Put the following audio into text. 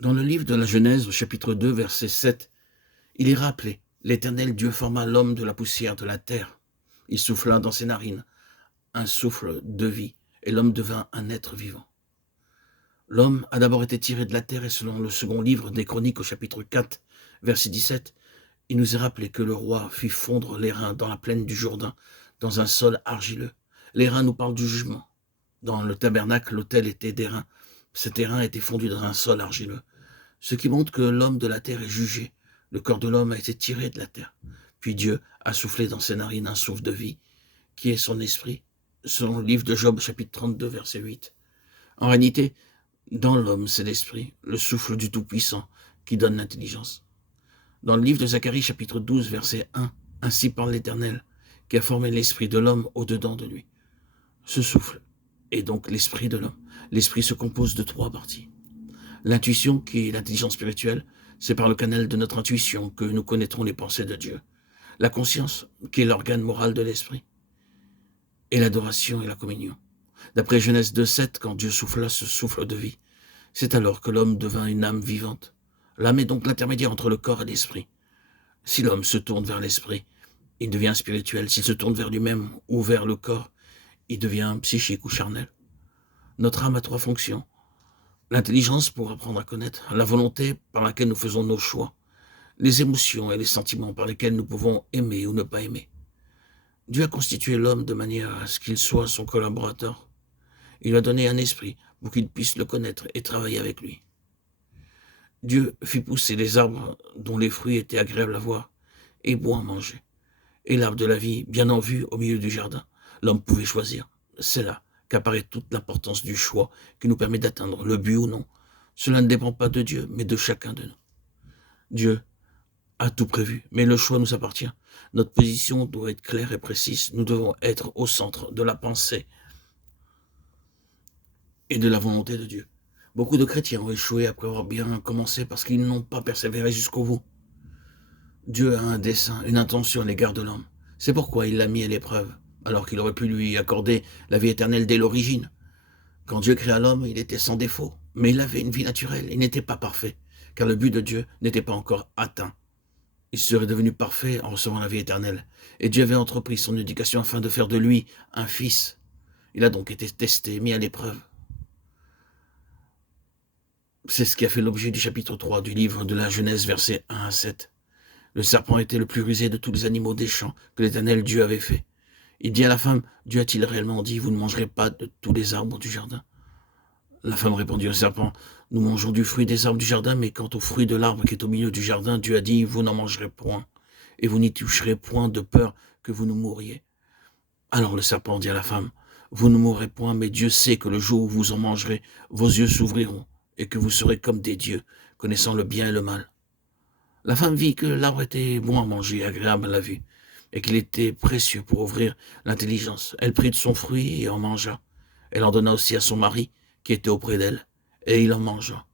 Dans le livre de la Genèse, au chapitre 2, verset 7, il est rappelé: l'Éternel Dieu forma l'homme de la poussière de la terre. Il souffla dans ses narines un souffle de vie, et l'homme devint un être vivant. L'homme a d'abord été tiré de la terre, et selon le second livre des Chroniques, au chapitre 4, verset 17, il nous est rappelé que le roi fit fondre les reins dans la plaine du Jourdain, dans un sol argileux. Les reins nous parlent du jugement. Dans le tabernacle, l'autel était d'airain. Ces terrains étaient fondus dans un sol argileux, ce qui montre que l'homme de la terre est jugé. Le corps de l'homme a été tiré de la terre. Puis Dieu a soufflé dans ses narines un souffle de vie, qui est son esprit, selon le livre de Job, chapitre 32, verset 8. En réalité, dans l'homme, c'est l'esprit, le souffle du Tout-Puissant, qui donne l'intelligence. Dans le livre de Zacharie, chapitre 12, verset 1, « Ainsi parle l'Éternel, qui a formé l'esprit de l'homme au-dedans de lui. » Ce souffle est donc l'esprit de l'homme. L'esprit se compose de 3 parties. L'intuition, qui est l'intelligence spirituelle, c'est par le canal de notre intuition que nous connaîtrons les pensées de Dieu. La conscience, qui est l'organe moral de l'esprit. Et l'adoration et la communion. D'après Genèse 2,7, quand Dieu souffla ce souffle de vie, c'est alors que l'homme devint une âme vivante. L'âme est donc l'intermédiaire entre le corps et l'esprit. Si l'homme se tourne vers l'esprit, il devient spirituel. S'il se tourne vers lui-même ou vers le corps, il devient psychique ou charnel. Notre âme a 3 fonctions. L'intelligence pour apprendre à connaître, la volonté par laquelle nous faisons nos choix, les émotions et les sentiments par lesquels nous pouvons aimer ou ne pas aimer. Dieu a constitué l'homme de manière à ce qu'il soit son collaborateur. Il lui a donné un esprit pour qu'il puisse le connaître et travailler avec lui. Dieu fit pousser les arbres dont les fruits étaient agréables à voir et bons à manger, et l'arbre de la vie bien en vue au milieu du jardin. L'homme pouvait choisir. C'est là qu'apparaît toute l'importance du choix qui nous permet d'atteindre le but ou non. Cela ne dépend pas de Dieu, mais de chacun de nous. Dieu a tout prévu, mais le choix nous appartient. Notre position doit être claire et précise. Nous devons être au centre de la pensée et de la volonté de Dieu. Beaucoup de chrétiens ont échoué après avoir bien commencé parce qu'ils n'ont pas persévéré jusqu'au bout. Dieu a un dessein, une intention à l'égard de l'homme. C'est pourquoi il l'a mis à l'épreuve, alors qu'il aurait pu lui accorder la vie éternelle dès l'origine. Quand Dieu créa l'homme, il était sans défaut, mais il avait une vie naturelle, il n'était pas parfait, car le but de Dieu n'était pas encore atteint. Il serait devenu parfait en recevant la vie éternelle, et Dieu avait entrepris son éducation afin de faire de lui un fils. Il a donc été testé, mis à l'épreuve. C'est ce qui a fait l'objet du chapitre 3 du livre de la Genèse, versets 1 à 7. Le serpent était le plus rusé de tous les animaux des champs que l'Éternel Dieu avait fait. Il dit à la femme: Dieu a-t-il réellement dit, vous ne mangerez pas de tous les arbres du jardin? La femme répondit au serpent: nous mangeons du fruit des arbres du jardin, mais quant au fruit de l'arbre qui est au milieu du jardin, Dieu a dit: vous n'en mangerez point, et vous n'y toucherez point de peur que vous ne mouriez. Alors le serpent dit à la femme: vous ne mourrez point, mais Dieu sait que le jour où vous en mangerez, vos yeux s'ouvriront, et que vous serez comme des dieux, connaissant le bien et le mal. La femme vit que l'arbre était bon à manger, agréable à la vue, et qu'il était précieux pour ouvrir l'intelligence. Elle prit de son fruit et en mangea. Elle en donna aussi à son mari, qui était auprès d'elle, et il en mangea.